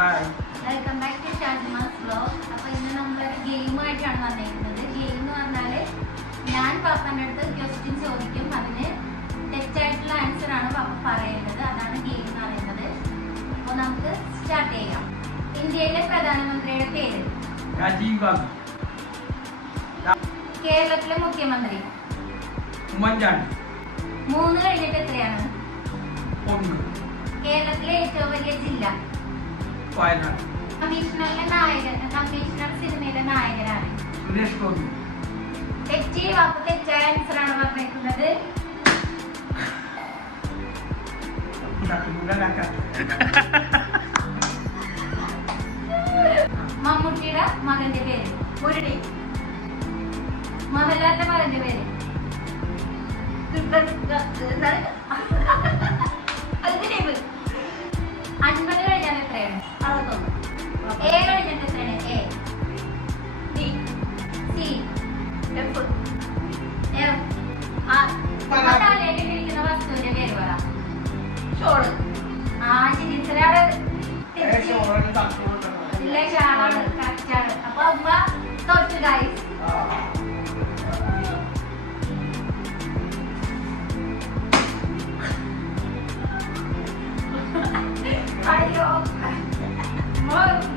Welcome back to Shajima's vlog. അപ്പോൾ ഇന്ന് നമ്മളൊരു ഗെയിമായിട്ടാണ് വന്നിരിക്കുന്നത്. ഗെയിം എന്ന് പറഞ്ഞാൽ ഞാൻ പാപ്പൻ്റെ അടുത്ത് ക്വസ്റ്റ്യൻ ചോദിക്കും, അതിന് തെറ്റായിട്ടുള്ള ആൻസറാണ് പാപ്പ പറയേണ്ടത്. അതാണ് ഗെയിം എന്ന് പറയുന്നത്. അപ്പോൾ നമുക്ക് സ്റ്റാർട്ട് ചെയ്യാം. ഇന്ത്യയിലെ പ്രധാനമന്ത്രിയുടെ പേര്? രാജീവ് ഗാന്ധി. കേരളത്തിലെ മുഖ്യമന്ത്രി? ഉമ്മൻചാണ്ടി. 3 കഴിഞ്ഞിട്ട് എത്രയാണ്? 1. കേരളത്തിലെ ഏറ്റവും വലിയ ജില്ല? വയനാട്. കമ്മീഷണർ സിനിമയിലെ നായകനാണ്? സുരേഷ് ഗോപി. തെറ്റായ ആൻസറാണ് പറഞ്ഞിട്ടുള്ളത്. മമ്മൂട്ടിയുടെ മകന്റെ പേര്? മുരളി. മോഹൻലാലിന്റെ മകന്റെ പേര്? 50 കഴിഞ്ഞാൽ എത്രയാണ്? 61. A കഴിഞ്ഞിട്ട് എത്രയാണ്? A, B, C, F, M, R. തലയിലിരിക്കുന്ന വസ്തുവിന്റെ പേര് പറ. ഷോള്. ചിരിച്ചലാണ്. ഇല്ല, ഷാളാണ്. കറക്റ്റാണ്. അപ്പൊ അമ്മ തൊട്ട് ഗൈസ്.